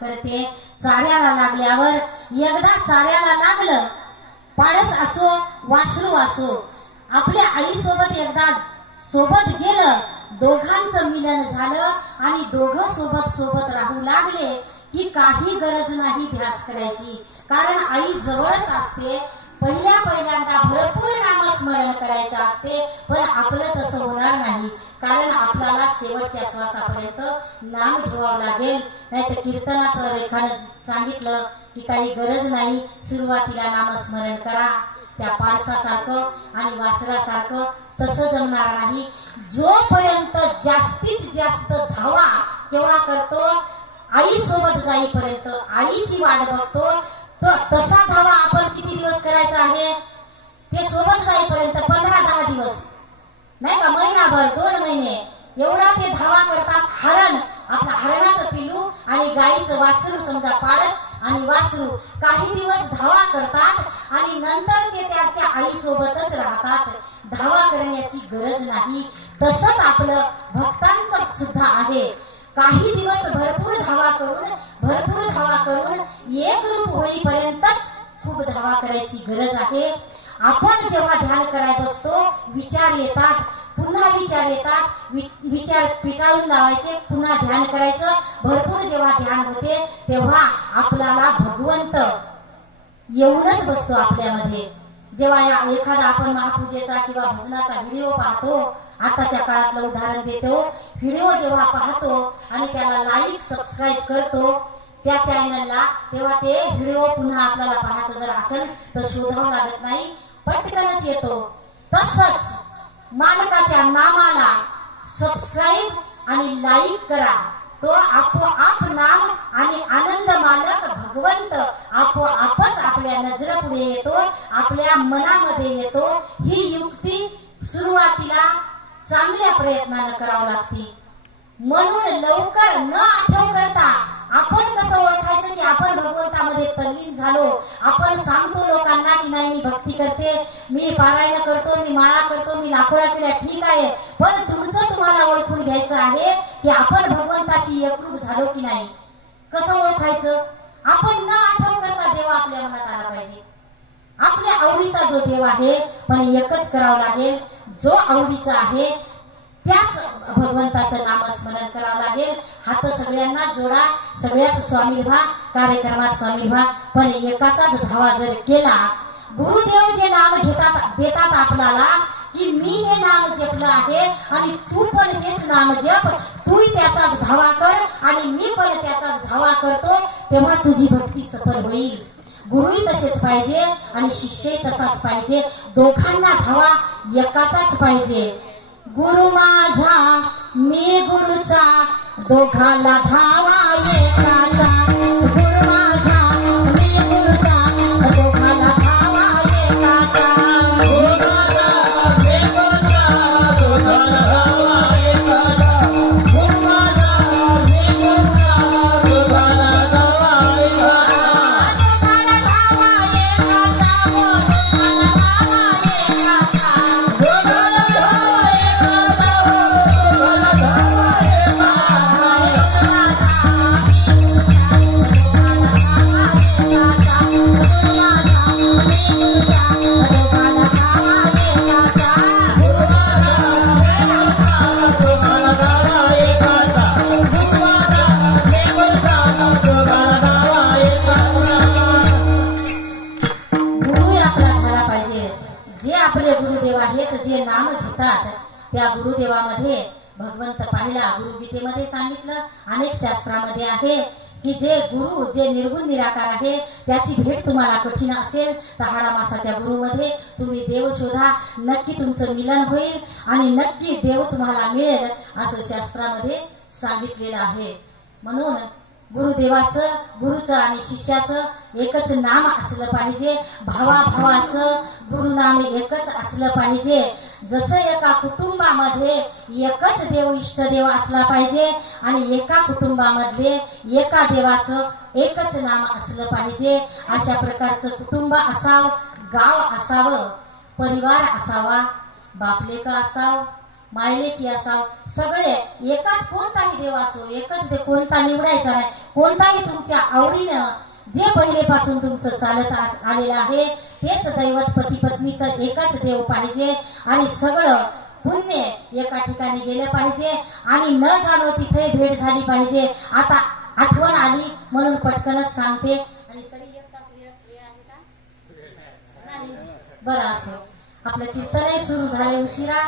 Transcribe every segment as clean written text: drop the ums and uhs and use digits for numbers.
करते. चाऱ्याला लागल्यावर एकदा चाऱ्याला लागलं, पारस असो वासरू असो, आपल्या आईसोबत एकदा सोबत गेलं, दोघांचं मिलन झालं आणि दोघं सोबत सोबत राहू लागले की काही गरज नाही ध्यास करायची, कारण आई जवळच असते. पहिल्यांदा भरपूर नामस्मरण करायचं असते, पण आपलं तसं होणार नाही, कारण आपल्याला शेवटच्या श्वासापर्यंत नाम ठेवावं लागेल. नाहीतर कीर्तनात रेखानं सांगितलं की काही गरज नाही, सुरुवातीला नामस्मरण करा. त्या पारसासारखं आणि वासरासारखं तसं जमणार नाही. जोपर्यंत जास्तीत जास्त धावा केव्हा करतो, आई सोबत जाईपर्यंत, आईची वाट बघतो, तसा धावा आपण किती दिवस करायचा आहे, ते सोबत जाईपर्यंत 15-10 दिवस नाही का, महिनाभर 2 महिने एवढा ते धावा करतात. हरण, आपलं हरणाचं पिल्लू आणि गाईचं वासरू, समजा पारस आणि वासरू काही दिवस धावा करतात आणि नंतर ते त्याच्या आईसोबतच राहतात. धावा करण्याची गरज नाही. तसंच आपलं भक्तांचं सुद्धा आहे. काही दिवस भरपूर धावा करून एक रूप होईपर्यंतच खूप धावा करायची गरज आहे. आपण जेव्हा ध्यान करायला बसतो, विचार येतात, पुन्हा विचार येतात, विचार पिटाळून लावायचे, पुन्हा ध्यान करायचं. भरपूर जेव्हा ध्यान होते तेव्हा आपल्याला भगवंत येऊनच बसतो आपल्यामध्ये. जेव्हा एखादा आपण महापूजेचा किंवा भजनाचा व्हिडिओ पाहतो, आताच्या काळातलं उदाहरण देतो, व्हिडिओ जेव्हा पाहतो आणि त्याला लाईक सबस्क्राईब करतो त्या चॅनलला, तेव्हा ते व्हिडिओ पुन्हा आपल्याला पाहायचं जर असेल तर शोधावं लागत नाही, पटकनच येतो. तसंच मालकाच्या नामाला सबस्क्राईब आणि लाईक करा, तो आपोआप नाम आणि आनंद मालक भगवंत आपोआपच आपल्या नजरेपुढे येतो, आपल्या मनामध्ये येतो. ही युक्ती सुरुवातीला चांगल्या प्रयत्नानं करावं लागते. म्हणून लवकर न आठव करता आपण कसं ओळखायचं की आपण भगवंतामध्ये तल्लीन झालो. आपण सांगतो लोकांना की नाही, मी भक्ती करते, मी पारायण करतो, मी माळा करतो, मी लाखोळा केल्या, ठीक आहे, पण तुमचं तुम्हाला ओळखून घ्यायचं आहे की आपण भगवंताशी एकरूप झालो की नाही. कसं ओळखायचं? आपण न आठव करता देव आपल्या मनात आला पाहिजे. आपल्या आवडीचा जो देव आहे, पण एकच करावं लागेल, जो आवडीचा आहे त्याच भगवंताचं नामस्मरण करावं लागेल. हात सगळ्यांना जोडा, सगळ्यात सामील व्हा, कार्यक्रमात सामील व्हा, पण एकाचाच धावा जर केला, गुरुदेव जे नाम देतात आपल्याला की मी हे नाम जपलं आहे आणि तू पण हेच नाम जप, तूही त्याचाच धावा कर आणि मी पण त्याचाच धावा करतो, तेव्हा तुझी भक्ती सफल होईल. गुरुही तसेच पाहिजे आणि शिष्यही तसाच पाहिजे. दोघांना धावा एकाचाच पाहिजे. गुरु माझा मी गुरुचा, दोघाला धावा एकाचा. गुरु माझा मी गुरुचा, दोघाला धावा एकाचा. गुरु माझा मी गुरुचा, दोघाला धावा एकाचा. गुरु माझा मी गुरुचा, दोघाला धावा एकाचा. दोघाला धावा एकाचा, दोघाला धावा एकाचा. गुरुदेव आहेत जे नाम घेतात त्या गुरुदेवामध्ये भगवंत पाहिला. गुरुगीतेमध्ये सांगितलं, अनेक शास्त्रामध्ये आहे की जे गुरु, जे निर्गुण निराकार आहे, त्याची भेट तुम्हाला कठीण असेल तर हाडामासाच्या गुरुमध्ये तुम्ही देव शोधा, नक्की तुमचं मिलन होईल आणि नक्की देव तुम्हाला मिळेल असं शास्त्रामध्ये सांगितलेलं आहे. म्हणून गुरुदेवाचं, गुरुचं आणि शिष्याचं एकच नाम असलं पाहिजे. भावाभावाचं गुरुनाम एकच असलं पाहिजे. जसं एका कुटुंबामध्ये एकच देव इष्टदेव असला पाहिजे आणि एका कुटुंबामध्ये एका देवाचं एकच नाम असलं पाहिजे. अशा प्रकारचं कुटुंब असावं, गाव असावं, परिवार असावा, बापलेक असावं, मायले की असाव, सगळे एकाच, कोणताही देव असो, एकच देव, कोणता निवडायचा नाही. कोणताही तुमच्या आवडीनं जे पहिलेपासून तुमचं चालत आलेलं आहे तेच दैवत, पती पत्नीचं एकच देव पाहिजे. आणि सगळं पुण्य एका ठिकाणी गेलं पाहिजे आणि न जाणो तिथे भेट झाली पाहिजे. आता आठवण आली म्हणून पटकनच सांगते. आणि तरी एक तास वेळ आहे का? नाही. बरं, असं आपलं कीर्तनही सुरू झाले उशिरा.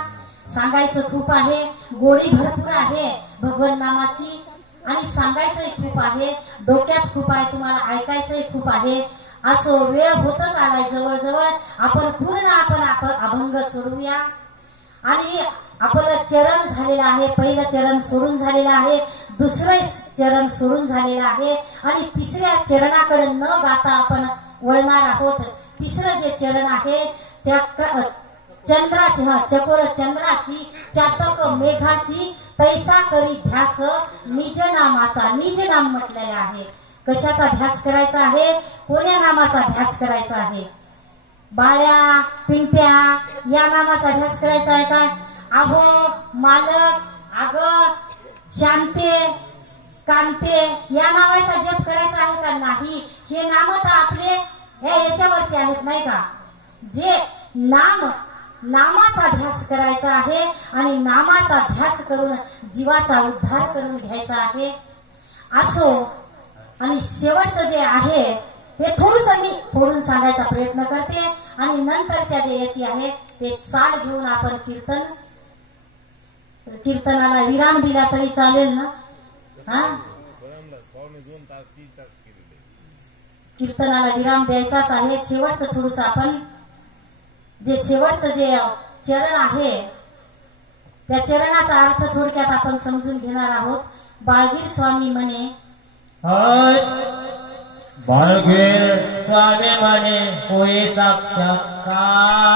सांगायचं खूप आहे, गोडी भरपूर आहे भगवन नामाची आणि सांगायचंही खूप आहे, डोक्यात खूप आहे, तुम्हाला ऐकायचंही खूप आहे. असो, वेळ होतच आलाय जवळजवळ. आपण पूर्ण अभंग सोडूया. आणि आपलं चरण झालेलं आहे, पहिलं चरण सोडून झालेलं आहे, दुसरं चरण सोडून झालेलं आहे आणि तिसऱ्या चरणाकडे न गाता आपण वळणार आहोत. तिसरं जे चरण आहे त्या चंद्राशी, चकोर चंद्राशी, चातक मेघाशी, तैसा करी ध्यास निज नामाचा. निज नाम म्हटलेलं आहे. कशाचा ध्यास करायचा आहे? कोण्या नामाचा ध्यास करायचा आहे? बाळ्या, पिंट्या या नामाचा ध्यास करायचा आहे काय? आहो, मालक, आग, शांते, कांते या नावाचा जप करायचा आहे का? नाही. हे नाम तर आपले याच्यावरचे आहेत नाही का? जे नामाचा ध्यास करायचा आहे आणि नामाचा ध्यास करून जीवाचा उद्धार करून घ्यायचा आहे. असो, आणि शेवटचं जे आहे हे थोडस मी फोडून सांगायचा प्रयत्न करते आणि नंतरच्या जे याची आहे ते चाल घेऊन आपण कीर्तनाला विराम दिला तरी चालेल ना? कीर्तनाला विराम द्यायचाच आहे. शेवटचं थोडस आपण शेवटचं जे चरण आहे त्या चरणाचा अर्थ थोडक्यात आपण समजून घेणार आहोत. बाळगीर स्वामी म्हणे, बाळगीर स्वामी म्हणे होई साक्षात्कार.